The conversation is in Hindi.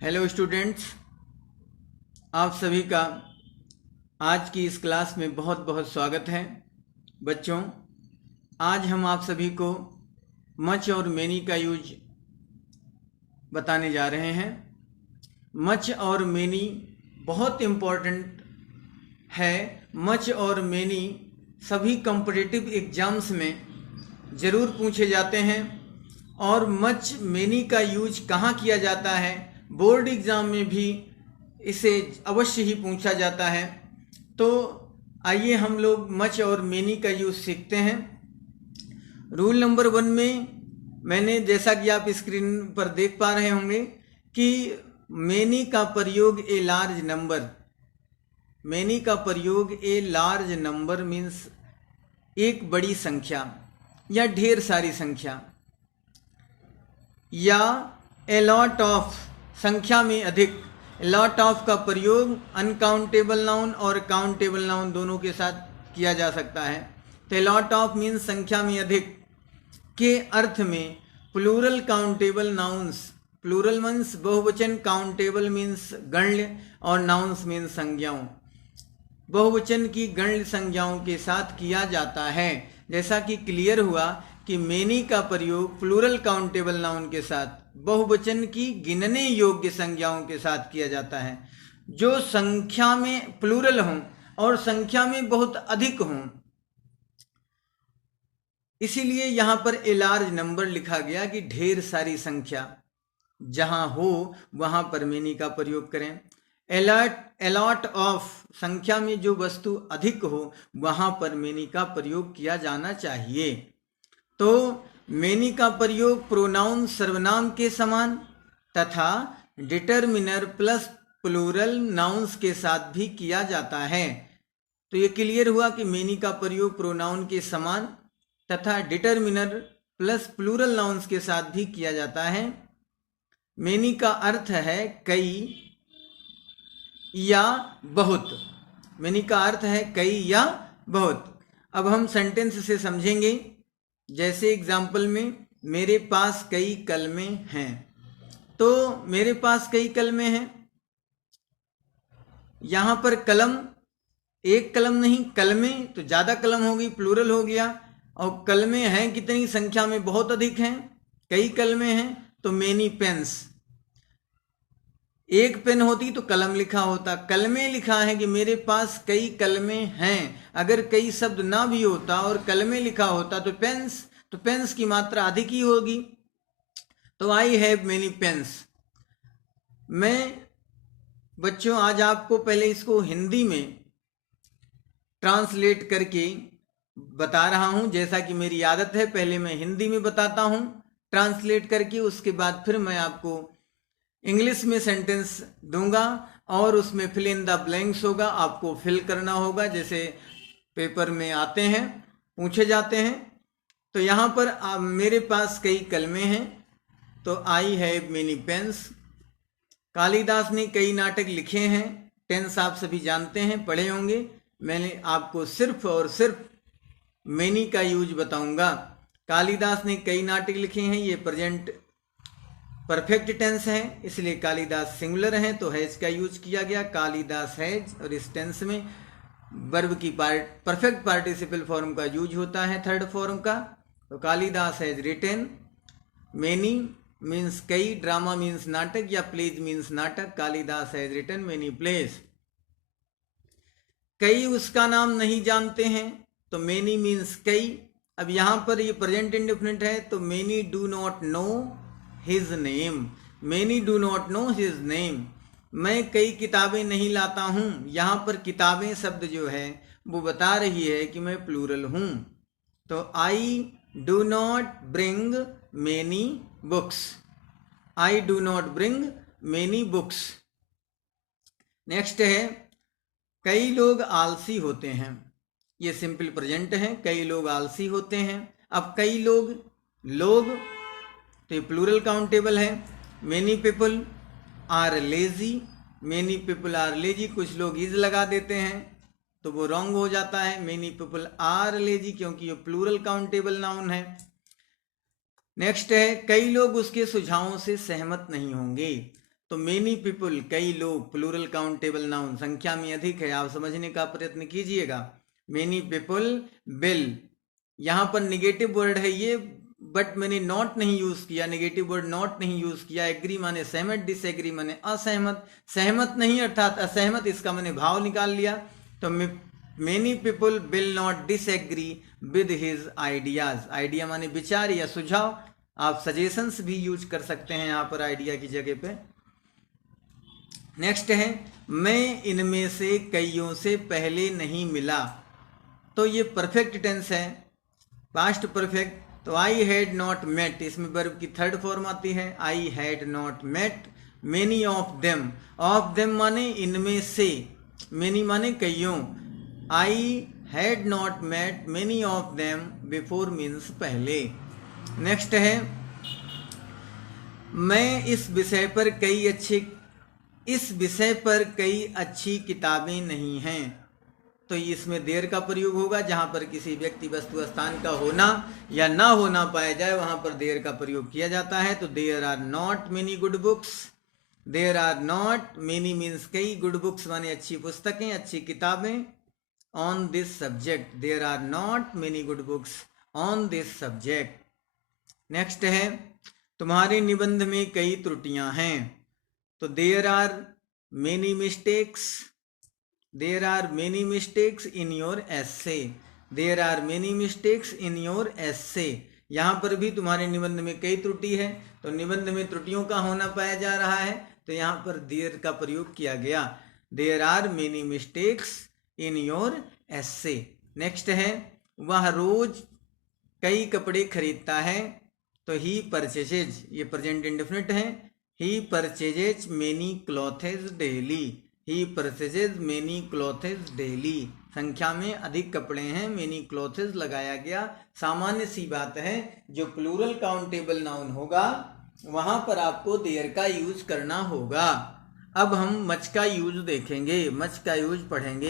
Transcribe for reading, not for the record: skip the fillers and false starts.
हेलो स्टूडेंट्स, आप सभी का आज की इस क्लास में बहुत बहुत स्वागत है। बच्चों, आज हम आप सभी को मच और मेनी का यूज बताने जा रहे हैं। मच और मेनी बहुत इम्पोर्टेंट है। मच और मेनी सभी कॉम्पिटिटिव एग्जाम्स में ज़रूर पूछे जाते हैं। और मच मेनी का यूज कहाँ किया जाता है, बोर्ड एग्ज़ाम में भी इसे अवश्य ही पूछा जाता है। तो आइए हम लोग मच और मेनी का यूज सीखते हैं। रूल नंबर 1 में मैंने, जैसा कि आप स्क्रीन पर देख पा रहे होंगे, कि मेनी का प्रयोग ए लार्ज नंबर, मेनी का प्रयोग ए लार्ज नंबर मीन्स एक बड़ी संख्या या ढेर सारी संख्या, या ए लॉट ऑफ संख्या में अधिक। लॉट ऑफ का प्रयोग अनकाउंटेबल नाउन और काउंटेबल नाउन दोनों के साथ किया जा सकता है। तो लॉट ऑफ मीन्स संख्या में अधिक के अर्थ में plural countable nouns, plural means बहुवचन, काउंटेबल मीन्स गण्य और नाउन्स मीन्स संज्ञाओं, बहुवचन की गण्य संज्ञाओं के साथ किया जाता है। जैसा कि क्लियर हुआ कि मेनी का प्रयोग प्लूरल काउंटेबल नाउन के साथ बहुवचन की गिनने योग्य संज्ञाओं के साथ किया जाता है, जो संख्या में प्लूरल हों और संख्या में बहुत अधिक हों। इसीलिए यहाँ पर ए लार्ज नंबर लिखा गया कि ढेर सारी संख्या जहाँ हो वहाँ पर मेनी का प्रयोग करें। अलॉट ऑफ संख्या में जो वस्तु अधिक हो वहाँ पर मेनी का प्रयोग किया जाना चाहिए। तो मेनी का प्रयोग प्रोनाउन सर्वनाम के समान तथा डिटरमिनर प्लस प्लूरल नाउन्स के साथ भी किया जाता है। तो ये क्लियर हुआ कि मेनी का प्रयोग प्रोनाउन के समान तथा डिटरमिनर प्लस प्लूरल नाउन्स के साथ भी किया जाता है। मेनी का अर्थ है कई या बहुत। मेनी का अर्थ है कई या बहुत। अब हम सेंटेंस से समझेंगे। जैसे एग्जाम्पल में, मेरे पास कई कलमें हैं। तो मेरे पास कई कलमें हैं, यहाँ पर कलम एक कलम नहीं, कलमें तो ज़्यादा कलम होगी, प्लूरल हो गया। और कलमें हैं कितनी संख्या में, बहुत अधिक हैं, कई कलमें हैं। तो मेनी पेन्स, एक पेन होती तो कलम लिखा होता, कलमें लिखा है कि मेरे पास कई कलमें हैं। अगर कई शब्द ना भी होता और कलमें लिखा होता तो पेन्स, तो पेन्स की मात्रा अधिक ही होगी। तो आई हैव मेनी पेन्स। मैं बच्चों आज आपको पहले इसको हिंदी में ट्रांसलेट करके बता रहा हूं, जैसा कि मेरी आदत है। पहले मैं हिंदी में बताता हूं ट्रांसलेट करके, उसके बाद फिर मैं आपको इंग्लिश में सेंटेंस दूंगा और उसमें फिल इन द ब्लैंक्स होगा, आपको फिल करना होगा जैसे पेपर में आते हैं, पूछे जाते हैं। तो यहाँ पर मेरे पास कई कलमें हैं, तो I have many pens. Kalidas ने कई नाटक लिखे हैं, टेंस आप सभी जानते हैं, पढ़े होंगे। मैंने आपको सिर्फ और सिर्फ मेनी का यूज बताऊंगा। कालिदास ने कई नाटक लिखे हैं, ये प्रेजेंट परफेक्ट टेंस है, इसलिए कालिदास सिंगुलर है तो हैज का यूज किया गया। कालिदास हैज, और इस टेंस में वर्ब की परफेक्ट पार्टिसिपल फॉर्म का यूज होता है, थर्ड फॉर्म का। तो Kalidas has written. Many means कई, ड्रामा मीन्स नाटक या प्लेज मीन्स नाटक। Kalidas has written many plays. कई उसका नाम नहीं जानते हैं, तो मेनी मीन्स कई। अब यहाँ पर ये प्रेजेंट इंडेफिनिट है, तो many do not know his name. Many do not know his name. मैं कई किताबें नहीं लाता हूँ। यहाँ पर किताबें शब्द जो है वो बता रही है कि मैं प्लूरल हूँ। तो I do not bring many books. I do not bring many books. Next है, कई लोग आलसी होते हैं। ये सिंपल प्रेजेंट है, कई लोग आलसी होते हैं। अब कई लोग, लोग तो ये प्लूरल काउंटेबल है। Many people are lazy. Many people are lazy, कुछ लोग इज लगा देते हैं तो वो रॉन्ग हो जाता है। मेनी पीपल आर लेजी, क्योंकि ये प्लूरल काउंटेबल नाउन है। नेक्स्ट है, कई लोग उसके सुझावों से सहमत नहीं होंगे। तो मेनी पीपुल कई लोग, प्लूरल काउंटेबल नाउन संख्या में अधिक है, आप समझने का प्रयत्न कीजिएगा। मेनी पीपुल बिल, यहाँ पर निगेटिव वर्ड है ये, बट मैंने नॉट नहीं यूज किया, नेगेटिव वर्ड नॉट नहीं यूज किया। एग्री माने सहमत, डिसएग्री माने असहमत, सहमत नहीं अर्थात असहमत, इसका मैंने भाव निकाल लिया। तो many people will not disagree with his ideas, idea माने विचार या सुझाव, आप सजेशंस भी यूज कर सकते हैं यहाँ पर आइडिया की जगह पे। नेक्स्ट है मैं इनमें से कईयों से पहले नहीं मिला, तो ये परफेक्ट टेंस है, पास्ट परफेक्ट। तो आई हैड नॉट मेट, इसमें वर्ब की थर्ड फॉर्म आती है, I had not met many of them, of them माने इनमें से, मेनी माने कईयों, I had not met many of them before means पहले। नेक्स्ट है मैं इस विषय पर कई अच्छी किताबें नहीं हैं, तो इसमें देर का प्रयोग होगा, जहां पर किसी व्यक्ति वस्तु स्थान का होना या ना होना पाया जाए वहां पर देर का प्रयोग किया जाता है। तो there are not many good books, there are not many means कई, गुड बुक्स माने अच्छी पुस्तकें, अच्छी किताबें, on this subject, there are not many good books on this subject. Next है तुम्हारे निबंध में कई त्रुटियां हैं, तो there are many mistakes, there are many mistakes in your essay, there are many mistakes in your essay, यहाँ पर भी तुम्हारे निबंध में कई त्रुटि है, तो निबंध में त्रुटियों का होना पाया जा रहा है, तो यहाँ पर देयर का प्रयोग किया गया, there are many mistakes in your essay. Next है वह रोज कई कपड़े खरीदता है, तो ही परचेजेज, ये प्रेजेंट इंडेफिनिट है, he purchases many clothes daily, he purchases many clothes daily, संख्या में अधिक कपड़े हैं, मेनी क्लॉथेज लगाया गया। सामान्य सी बात है, जो प्लूरल काउंटेबल नाउन होगा वहां पर आपको देयर का यूज करना होगा। अब हम मच का यूज देखेंगे, मच का यूज पढ़ेंगे।